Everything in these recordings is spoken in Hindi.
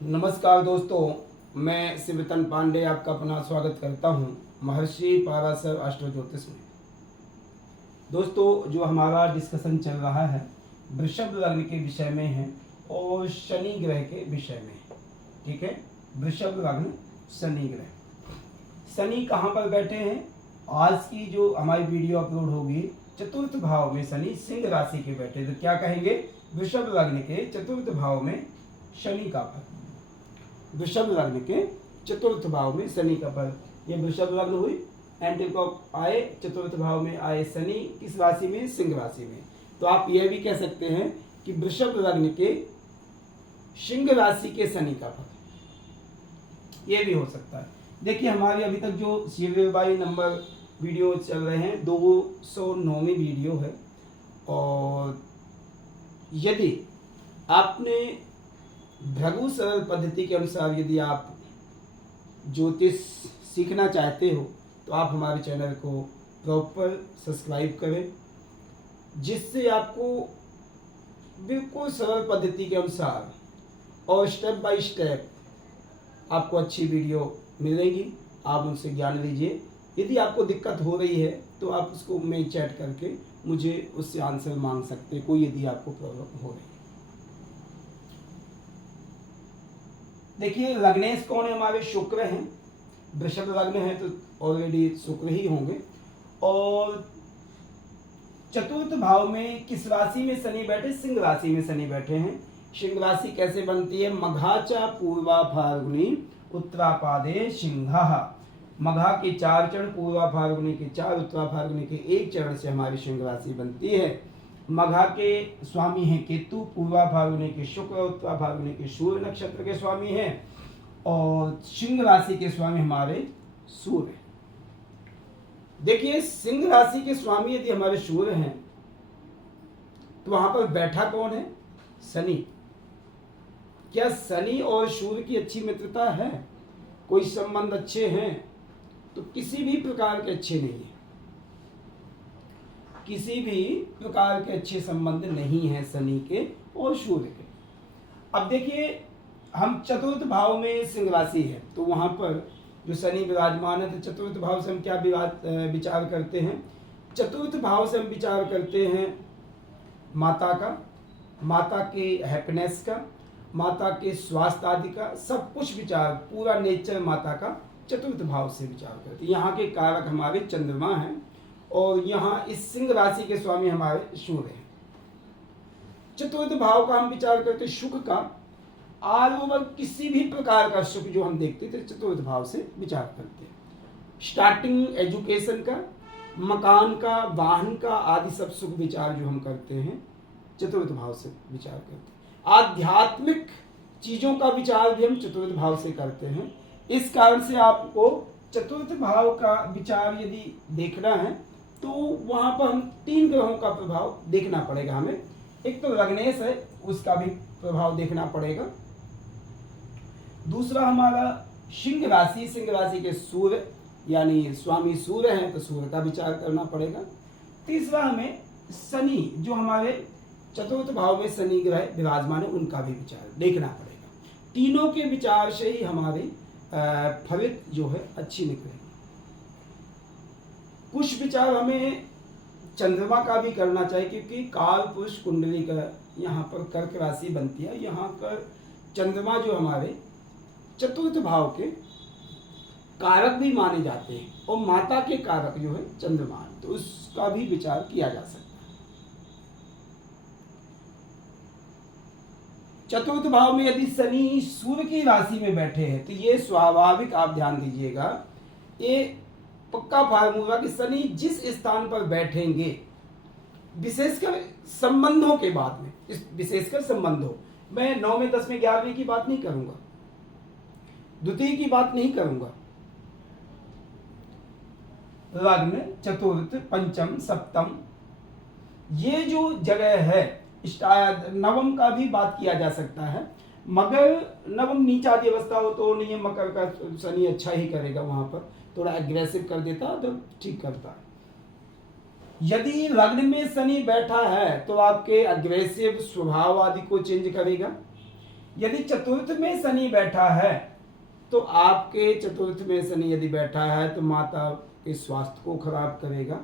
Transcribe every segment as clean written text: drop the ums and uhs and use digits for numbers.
नमस्कार दोस्तों, मैं शिवरतन पांडे आपका अपना स्वागत करता हूं महर्षि पाराशर एस्ट्रो ज्योतिष में। दोस्तों, जो हमारा डिस्कशन चल रहा है वृषभ लग्न के विषय में है और शनि ग्रह के विषय में है। ठीक है, वृषभ लग्न शनि ग्रह। शनि कहाँ पर बैठे हैं? आज की जो हमारी वीडियो अपलोड होगी चतुर्थ भाव में शनि सिंह राशि के बैठे। तो क्या कहेंगे? वृषभ लग्न के चतुर्थ भाव में शनि का फल। वृषभ लग्न के चतुर्थ भाव में शनि का फल। ये वृषभ लग्न हुई, एंटीक्लॉक आए, चतुर्थ भाव में आए शनि, किस राशि में? सिंह राशि में। तो आप यह भी कह सकते हैं कि वृषभ लग्न के सिंह राशि के शनि का फल, ये भी हो सकता है। देखिए, हमारी अभी तक जो सीरियल नंबर वीडियो चल रहे हैं 209वीं वीडियो है, और यदि आपने भृगु सरल पद्धति के अनुसार यदि आप ज्योतिष सीखना चाहते हो तो आप हमारे चैनल को प्रॉपर सब्सक्राइब करें, जिससे आपको बिल्कुल सरल पद्धति के अनुसार और स्टेप बाय स्टेप आपको अच्छी वीडियो मिलेगी। आप उनसे ज्ञान लीजिए। यदि आपको दिक्कत हो रही है तो आप उसको में चैट करके मुझे उससे आंसर मांग सकते हैं, कोई यदि आपको प्रॉब्लम हो रही है। देखिए, लग्नेश कौन है? हमारे शुक्र हैं। वृषभ लग्न है तो ऑलरेडी शुक्र ही होंगे। और चतुर्थ भाव में किस राशि में शनि बैठे? सिंह राशि में शनि बैठे हैं। सिंह राशि कैसे बनती है? मघाचा पूर्वा फाल्गुनी उत्तरापादे सिंहा। मघा के 4 चरण, पूर्वा फाल्गुनी के 4, उत्तरा फाल्गुनी के 1 चरण से हमारी सिंह राशि बनती है। मघा के स्वामी हैं केतु, पूर्वा फाल्गुनी के शुक्र, उत्तरा फाल्गुनी के सूर्य नक्षत्र के स्वामी हैं, और सिंह राशि के स्वामी हमारे सूर्य। देखिए, सिंह राशि के स्वामी यदि हमारे सूर्य हैं तो वहां पर बैठा कौन है? शनि। क्या शनि और सूर्य की अच्छी मित्रता है? कोई संबंध अच्छे हैं? तो किसी भी प्रकार के अच्छे नहीं है, किसी भी प्रकार के अच्छे संबंध नहीं है शनि के और सूर्य के। अब देखिए, हम चतुर्थ भाव में सिंह राशि है तो वहां पर जो शनि विराजमान है, तो चतुर्थ भाव से हम क्या विचार करते हैं? चतुर्थ भाव से हम विचार करते हैं माता का, माता के हैप्पीनेस का, माता के स्वास्थ्य आदि का, सब कुछ विचार, पूरा नेचर माता का चतुर्थ भाव से विचार करते हैं। यहाँ के कारक हमारे चंद्रमा हैं, और यहाँ इस सिंह राशि के स्वामी हमारे सूर्य हैं। चतुर्थ भाव का हम विचार करते सुख का, ऑल ओवर किसी भी प्रकार का सुख जो हम देखते थे चतुर्थ भाव से विचार करते हैं। स्टार्टिंग एजुकेशन का, मकान का, वाहन का आदि सब सुख विचार जो हम करते हैं चतुर्थ भाव से विचार करते हैं। आध्यात्मिक चीजों का विचार भी हम चतुर्थ भाव से करते हैं। इस कारण से आपको चतुर्थ भाव का विचार यदि देखना है तो वहां पर हम 3 ग्रहों का प्रभाव देखना पड़ेगा हमें। एक तो लग्नेश है, उसका भी प्रभाव देखना पड़ेगा। दूसरा हमारा सिंह राशि, सिंह राशि के सूर्य यानी स्वामी सूर्य हैं तो सूर्य का विचार करना पड़ेगा। तीसरा हमें शनि, जो हमारे चतुर्थ भाव में शनि ग्रह विराजमान है, उनका भी विचार देखना पड़ेगा। तीनों के विचार से ही हमारी फलित जो है अच्छी निकलेगी। कुछ विचार हमें चंद्रमा का भी करना चाहिए, क्योंकि काल पुरुष कुंडली का यहाँ पर कर्क राशि बनती है। यहाँ पर चंद्रमा जो हमारे चतुर्थ भाव के कारक भी माने जाते हैं, और माता के कारक जो है चंद्रमा, तो उसका भी विचार किया जा सकता है। चतुर्थ भाव में यदि शनि सूर्य की राशि में बैठे हैं तो ये स्वाभाविक, आप ध्यान दीजिएगा, ये पक्का फार्मूला कि शनि जिस स्थान पर बैठेंगे, विशेषकर संबंधों के बाद में, विशेषकर संबंधों, मैं 9वें 10वें 11वें की बात नहीं करूंगा, द्वितीय की बात नहीं करूंगा, लग्न, चतुर्थ, पंचम, सप्तम, ये जो जगह है, नवम का भी बात किया जा सकता है, मगर नवम नीचादी अवस्था हो तो नहीं है, मकर का शनि अच्छा ही करेगा, वहां पर थोड़ा एग्रेसिव कर देता तो ठीक करता है। यदि लग्न में शनि बैठा है तो आपके अग्रेसिव स्वभाव आदि को चेंज करेगा। यदि चतुर्थ में शनि बैठा है तो आपके चतुर्थ में शनि यदि बैठा है तो माता के स्वास्थ्य को खराब करेगा,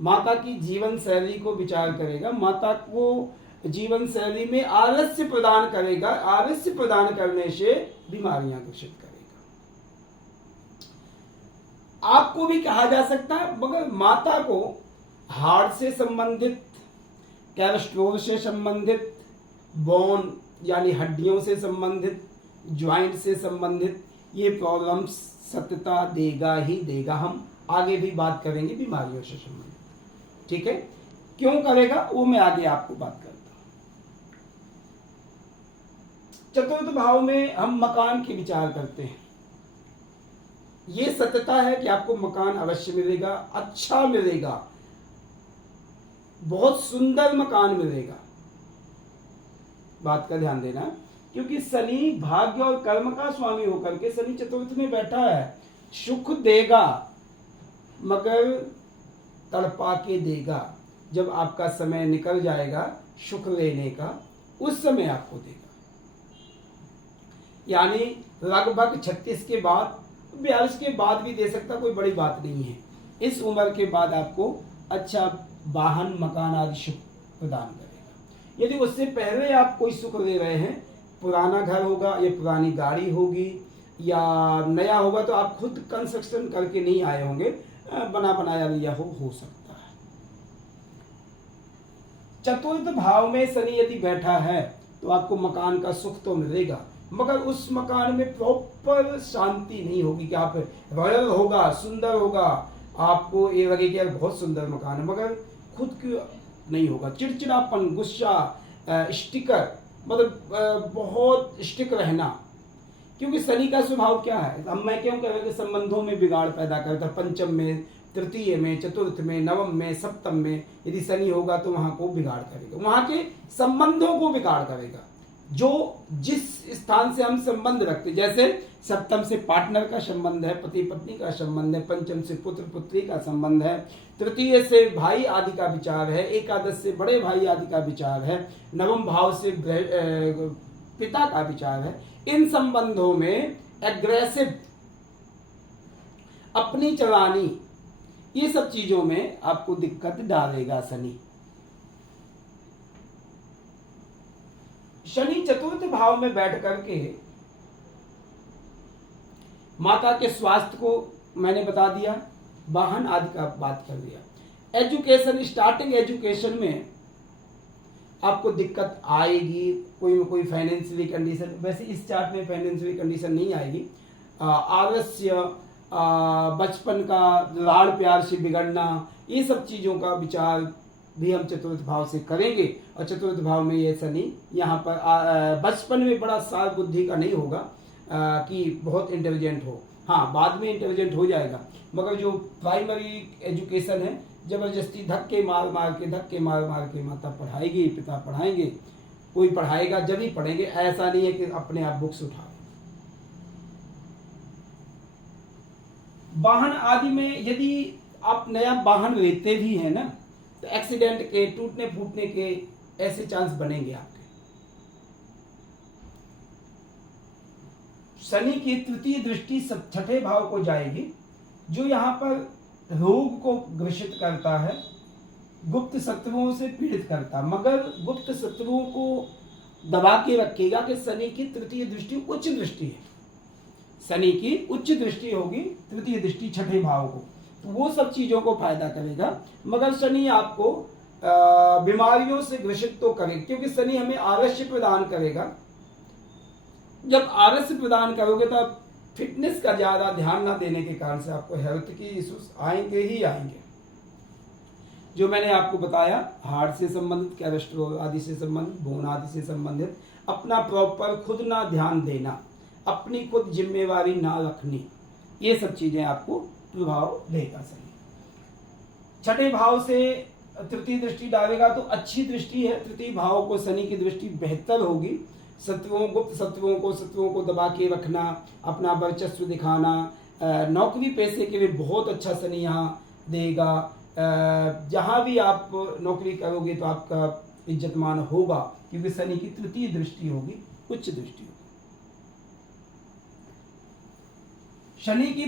माता की जीवन शैली को विचार करेगा, माता को जीवन शैली में आलस्य प्रदान करेगा, आलस्य प्रदान करने से बीमारियां ग्रसित करेगा। आपको भी कहा जा सकता है, मगर माता को हार्ट से संबंधित, कैलेस्ट्रॉल से संबंधित, बोन यानी हड्डियों से संबंधित, ज्वाइंट से संबंधित ये प्रॉब्लम्स सत्यता देगा ही देगा। हम आगे भी बात करेंगे बीमारियों से संबंधित, ठीक है। क्यों करेगा वो मैं आगे आपको बात करता हूं। चतुर्थ भाव में हम मकान की विचार करते हैं। ये सत्यता है कि आपको मकान अवश्य मिलेगा, अच्छा मिलेगा, बहुत सुंदर मकान मिलेगा। बात का ध्यान देना, क्योंकि शनि भाग्य और कर्म का स्वामी होकर के शनि चतुर्थ में बैठा है। सुख देगा मगर तड़पा के देगा। जब आपका समय निकल जाएगा सुख लेने का, उस समय आपको देगा। यानी लगभग 36 के बाद, 42 के बाद भी दे सकता, कोई बड़ी बात नहीं है। इस उम्र के बाद आपको अच्छा वाहन, मकान आदि सुख प्रदान करेगा। यदि उससे पहले आप कोई सुख ले रहे हैं, पुराना घर होगा या पुरानी गाड़ी होगी या नया होगा, तो आप खुद कंस्ट्रक्शन करके नहीं आए होंगे, बना बनाया लिया हो सकता है। चतुर्थ भाव में शनि यदि बैठा है तो आपको मकान का सुख तो मिलेगा, मगर उस मकान में प्रॉपर शांति नहीं होगी कि आप रॉयल होगा, सुंदर होगा, आपको ये लगे कि यार बहुत सुंदर मकान है, मगर खुद की नहीं होगा। चिड़चिड़ापन, गुस्सा, स्टिकर, मतलब बहुत स्टिक रहना। क्योंकि शनि का स्वभाव क्या है, अब मैं क्यों कह रहा हूं कि संबंधों में बिगाड़ पैदा करता है। पंचम में, तृतीय में, चतुर्थ में, नवम में, सप्तम में यदि शनि होगा तो वहां को बिगाड़ करेगा, वहां के संबंधों को बिगाड़ करेगा। जो जिस स्थान से हम संबंध रखते, जैसे सप्तम से पार्टनर का संबंध है, पति पत्नी का संबंध है, पंचम से पुत्र पुत्री का संबंध है, तृतीय से भाई आदि का विचार है, एकादश से बड़े भाई आदि का विचार है, नवम भाव से पिता का विचार है। इन संबंधों में एग्रेसिव, अपनी चलानी, ये सब चीजों में आपको दिक्कत डालेगा शनि। शनि चतुर्थ भाव में बैठ करके माता के स्वास्थ्य को मैंने बता दिया, वाहन आदि का बात कर दिया। एजुकेशन, स्टार्टिंग एजुकेशन में आपको दिक्कत आएगी, कोई न कोई फाइनेंशियली कंडीशन, वैसे इस चार्ट में फाइनेंशियली कंडीशन नहीं आएगी। आलस्य, बचपन का लाड़ प्यार से बिगड़ना, ये सब चीज़ों का विचार भी हम चतुर्थ भाव से करेंगे। और चतुर्थ भाव में ये शनि यहाँ पर बचपन में बड़ा सार बुद्धि का नहीं होगा कि बहुत इंटेलिजेंट हो, हाँ बाद में इंटेलिजेंट हो जाएगा, मगर जो प्राइमरी एजुकेशन है जबरदस्ती धक्के मार मार के माता पढ़ाएगी, पिता पढ़ाएंगे, कोई पढ़ाएगा जब ही पढ़ेंगे, ऐसा नहीं है कि अपने आप बुक्स उठाए। वाहन आदि में यदि आप नया वाहन लेते भी हैं ना, तो एक्सीडेंट के, टूटने फूटने के ऐसे चांस बनेंगे आपके। शनि की तृतीय दृष्टि छठे भाव को जाएगी, जो यहाँ पर रोग को ग्रसित करता है, गुप्त शत्रुओं से पीड़ित करता, मगर गुप्त शत्रुओं को दबा के रखेगा कि शनि की तृतीय दृष्टि उच्च दृष्टि है। शनि की उच्च दृष्टि होगी, तृतीय दृष्टि छठे भाव को, तो वो सब चीजों को फायदा करेगा। मगर शनि आपको बीमारियों से ग्रसित तो करेगा, क्योंकि शनि हमें आलस्य प्रदान करेगा। जब आलस्य प्रदान करोगे तो फिटनेस का ज्यादा ध्यान ना देने के कारण से आपको हेल्थ की इश्यूज आएंगे ही आएंगे। जो मैंने आपको बताया, हार्ट से संबंधित, कैलेस्ट्रॉल आदि से संबंधित, बोन आदि से संबंधित, अपना प्रॉपर खुद ना ध्यान देना, अपनी खुद जिम्मेवारी ना रखनी, ये सब चीजें आपको प्रभाव देगा शनि। छठे भाव से तृतीय दृष्टि डालेगा तो अच्छी दृष्टि है, तृतीय भाव को शनि की दृष्टि बेहतर होगी। शत्रुओं, गुप्त शत्रुओं को दबा के रखना, अपना वर्चस्व दिखाना, नौकरी पैसे के लिए बहुत अच्छा शनि यहाँ देगा। जहाँ भी आप नौकरी करोगे तो आपका इज्जतमान होगा, क्योंकि शनि की तृतीय दृष्टि होगी उच्च दृष्टि होगी। शनि की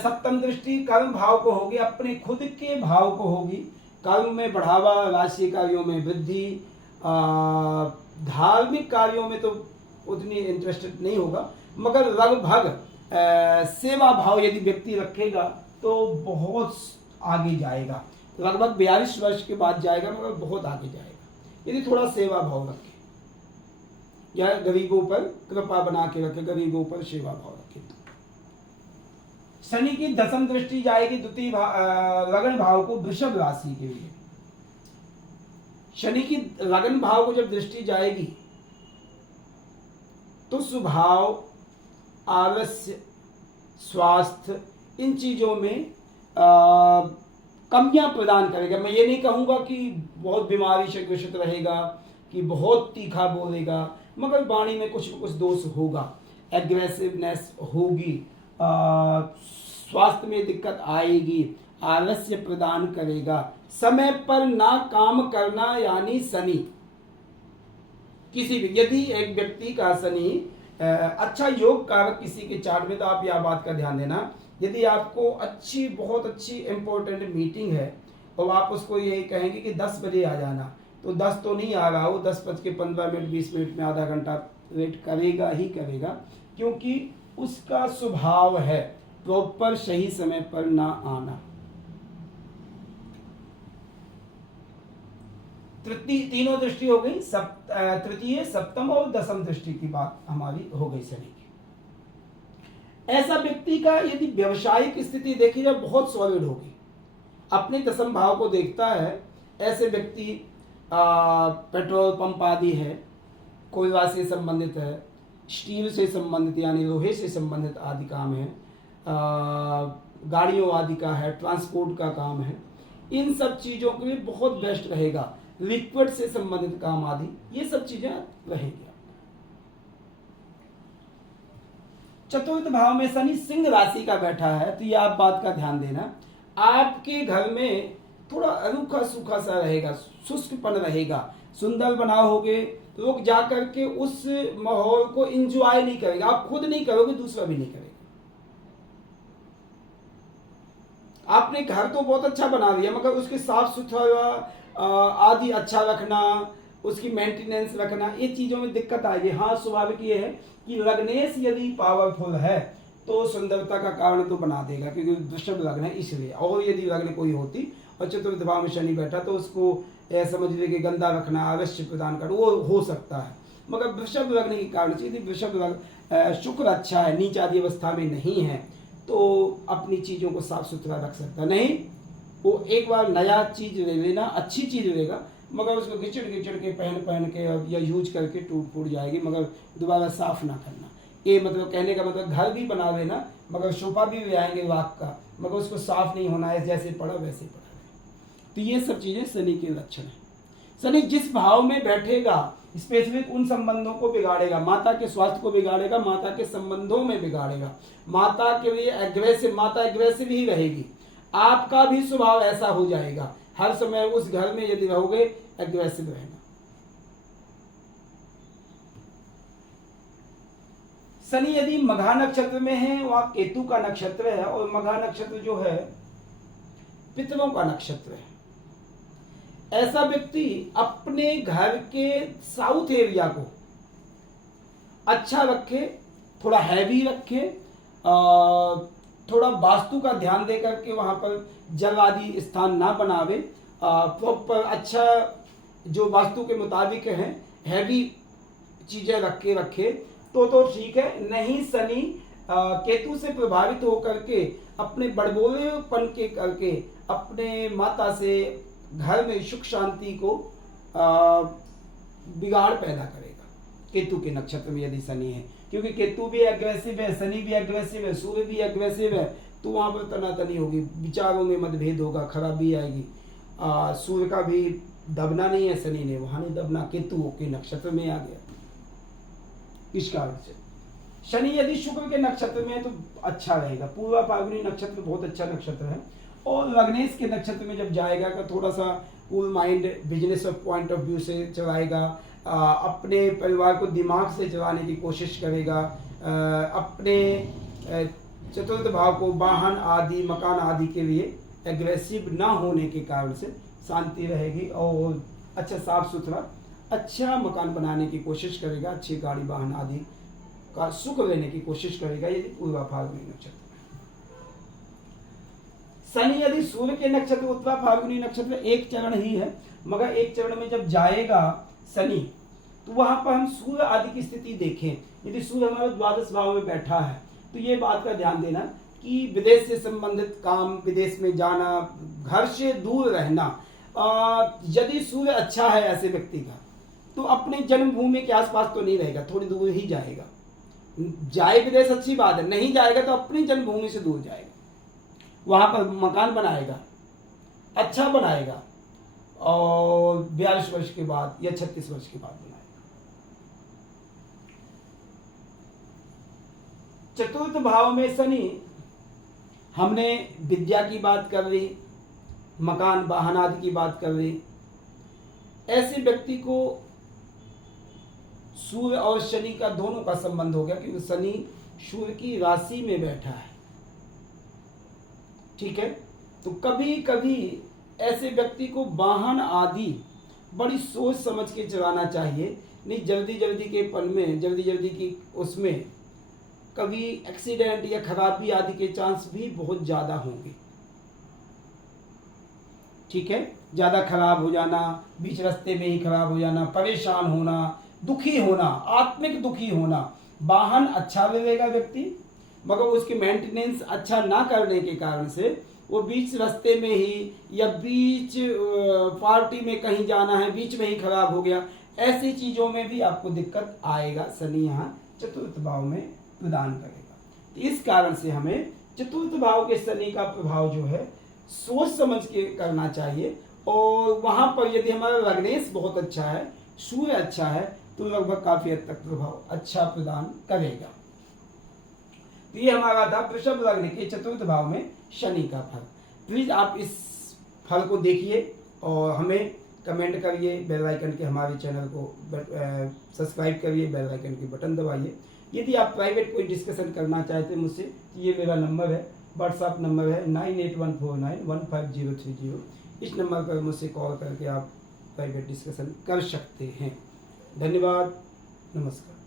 सप्तम दृष्टि कर्म भाव को होगी, अपने खुद के भाव को होगी। कर्म में बढ़ावा, राशि कार्यों में वृद्धि, धार्मिक कार्यों में तो उतनी इंटरेस्टेड नहीं होगा, मगर लगभग सेवा भाव यदि व्यक्ति रखेगा तो बहुत आगे जाएगा। लगभग 42 वर्ष के बाद जाएगा, मगर बहुत आगे जाएगा यदि थोड़ा सेवा भाव रखे या गरीबों पर कृपा बना के रखे, गरीबों पर सेवा भाव रखे। शनि की दसम दृष्टि जाएगी द्वितीय लगन भाव को, वृषभ राशि के लिए। शनि की लगन भाव को जब दृष्टि जाएगी तो स्वभाव, आलस्य, स्वास्थ्य, इन चीजों में कमियां प्रदान करेगा। मैं ये नहीं कहूंगा कि बहुत बीमारी से ग्रसित रहेगा, कि बहुत तीखा बोलेगा, मगर वाणी में कुछ न कुछ दोष होगा, एग्रेसिवनेस होगी, स्वास्थ्य में दिक्कत आएगी, आलस्य प्रदान करेगा, समय पर ना काम करना, यानी शनि किसी भी, यदि एक व्यक्ति का शनि अच्छा योग कारक किसी के चार्ट में, तो आप यह बात का ध्यान देना, यदि आपको अच्छी, बहुत अच्छी इंपॉर्टेंट मीटिंग है और आप उसको ये कहेंगे कि 10 बजे आ जाना, तो 10 तो नहीं आ रहा हो, 10:15 20 मिनट में आधा घंटा वेट करेगा ही करेगा, क्योंकि उसका स्वभाव है प्रॉपर सही समय पर ना आना। तीनों दृष्टि हो गई, तृतीय, सप्तम और दसम दृष्टि की बात हमारी हो गई शनि की। ऐसा व्यक्ति का यदि व्यवसायिक स्थिति देखी जाए बहुत सॉलिड होगी, अपने दसम भाव को देखता है। ऐसे व्यक्ति पेट्रोल पंप आदि है, कोयला से संबंधित है, स्टील से संबंधित यानी लोहे से संबंधित आदि काम है, गाड़ियों आदि का है, ट्रांसपोर्ट का काम है, इन सब चीजों के लिए बहुत बेस्ट रहेगा। लिक्विड से संबंधित काम आदि, ये सब चीजें रहेंगी। चतुर्थ भाव में शनि सिंह राशि का बैठा है, तो ये आप बात का ध्यान देना, आपके घर में थोड़ा रूखा सूखा सा रहेगा, शुष्कपन रहेगा, सुंदर बनाओगे, लोग जाकर के उस माहौल को एंजॉय नहीं करेगा, आप खुद नहीं करोगे, दूसरा भी नहीं करेगा। आपने घर तो बहुत अच्छा बना लिया, मगर उसके साफ सुथरा आदि अच्छा रखना, उसकी मेंटेनेंस रखना, ये चीजों में दिक्कत आएगी। हाँ, स्वाभाविक ये है कि लग्नेश यदि पावरफुल है तो सुंदरता का कारण तो बना देगा, क्योंकि वृषभ लग्न है इसलिए। और यदि लग्न कोई होती और चतुर्थ भाव में शनि बैठा तो उसको समझ लीजिए कि गंदा रखना, अवश्य प्रदान करना, वो हो सकता है। मगर वृषभ लग्न के कारण से यदि वृषभ लग्न शुक्र अच्छा है, नीच आदि अवस्था में नहीं है, तो अपनी चीजों को साफ सुथरा रख सकता। नहीं, वो एक बार नया चीज ले लेना, अच्छी चीज लेगा, मगर उसको घिचड़ के पहन के या यूज करके टूट फूट जाएगी, मगर दोबारा साफ ना करना। ये मतलब कहने का मतलब घर भी बना लेना, मगर सोफा भी ले आएंगे वाक का, मगर उसको साफ नहीं होना है, जैसे पड़ा वैसे पड़ा है। तो ये सब चीजें शनि के लक्षण है। शनि जिस भाव में बैठेगा स्पेसिफिक उन संबंधों को बिगाड़ेगा, माता के स्वास्थ्य को बिगाड़ेगा, माता के संबंधों में बिगाड़ेगा, माता के लिए एग्रेसिव, माता एग्रेसिव ही रहेगी, आपका भी स्वभाव ऐसा हो जाएगा, हर समय उस घर में यदि रहोगे एग्रेसिव रहना। शनि यदि मघा नक्षत्र में है, वहां केतु का नक्षत्र है, और मघा नक्षत्र जो है पितरों का नक्षत्र है। ऐसा व्यक्ति अपने घर के साउथ एरिया को अच्छा रखे, थोड़ा हैवी रखे, थोड़ा वास्तु का ध्यान दे करके वहां पर जल आदि स्थान ना बनावे, प्रॉपर अच्छा जो वास्तु के मुताबिक है हैवी चीजें रखे तो ठीक है। नहीं, शनि केतु से प्रभावित होकर के अपने बड़बोलेपन के करके अपने माता से घर में सुख शांति को बिगाड़ पैदा करेगा, केतु के नक्षत्र में यदि शनि है, क्योंकि केतु भी एग्रेसिव है, शनि भी एग्रेसिव है, सूर्य भी एग्रेसिव है, तो वहां पर तनातनी होगी, विचारों में मतभेद होगा, खराबी आएगी। सूर्य का भी दबना नहीं है, शनि ने वहां नहीं दबना, केतु के नक्षत्र में आ गया। इस कारण से शनि यदि शुक्र के नक्षत्र में है तो अच्छा रहेगा। पूर्वा फाल्गुनी नक्षत्र बहुत अच्छा नक्षत्र है, और लग्नेश के नक्षत्र में जब जाएगा तो थोड़ा सा cool mind, business point of view से चलाएगा, अपने परिवार को दिमाग से चलाने की कोशिश करेगा, अपने चतुर्थ भाव को वाहन आदि मकान आदि के लिए एग्रेसिव ना होने के कारण से शांति रहेगी और अच्छा साफ सुथरा अच्छा मकान बनाने की कोशिश करेगा, अच्छी गाड़ी वाहन आदि का सुख लेने की कोशिश करेगा यदि पूर्वा फाल्गुनी नक्षत्र। शनि यदि सूर्य के नक्षत्र उत्तरा फाल्गुनी नक्षत्र एक चरण ही है, मगर एक चरण में जब जाएगा शनि तो वहां पर हम सूर्य आदि की स्थिति देखें। यदि सूर्य हमारे द्वादश भाव में बैठा है तो ये बात का ध्यान देना कि विदेश से संबंधित काम, विदेश में जाना, घर से दूर रहना, यदि सूर्य अच्छा है ऐसे व्यक्ति का तो अपने जन्मभूमि के आसपास तो नहीं रहेगा, थोड़ी दूर ही जाएगा। जाए विदेश अच्छी बात है, नहीं जाएगा तो अपनी जन्मभूमि से दूर जाएगा, वहां पर मकान बनाएगा, अच्छा बनाएगा और 42 वर्ष के बाद या 36 वर्ष के बाद बनाएगा। चतुर्थ भाव में शनि, हमने विद्या की बात कर ली, मकान वाहन आदि की बात कर ली। ऐसे व्यक्ति को सूर्य और शनि का दोनों का संबंध हो गया क्योंकि शनि सूर्य की राशि में बैठा है, ठीक है। तो कभी कभी ऐसे व्यक्ति को वाहन आदि बड़ी सोच समझ के चलाना चाहिए, नहीं जल्दी जल्दी के पल में, जल्दी जल्दी की उसमें कभी एक्सीडेंट या खराबी आदि के चांस भी बहुत ज्यादा होंगे, ठीक है। ज्यादा खराब हो जाना, बीच रास्ते में ही खराब हो जाना, परेशान होना, दुखी होना, आत्मिक दुखी होना। वाहन अच्छा लेगा व्यक्ति मगर उसकी मेंटेनेंस अच्छा ना करने के कारण से वो बीच रास्ते में ही या बीच पार्टी में कहीं जाना है, बीच में ही खराब हो गया, ऐसी चीजों में भी आपको दिक्कत आएगा। शनि यहाँ चतुर्थ भाव में प्रदान करेगा। इस कारण से हमें चतुर्थ भाव के शनि का प्रभाव जो है सोच समझ के करना चाहिए। और वहां पर यदि हमारा लग्नेश बहुत अच्छा है, सूर्य अच्छा है, तो लगभग काफी हद तक प्रभाव अच्छा प्रदान करेगा। तो ये हमारा था वृषभ लग्न के चतुर्थ भाव में शनि का फल। प्लीज आप इस फल को देखिए और हमें कमेंट करिए, बेल आइकन के हमारे चैनल को सब्सक्राइब करिए, बेल आइकन के बटन दबाइए। यदि आप प्राइवेट कोई डिस्कशन करना चाहते हैं मुझसे तो ये मेरा नंबर है, व्हाट्सएप नंबर है 9814915030। इस नंबर पर मुझसे कॉल करके आप प्राइवेट डिस्कशन कर सकते हैं। धन्यवाद, नमस्कार।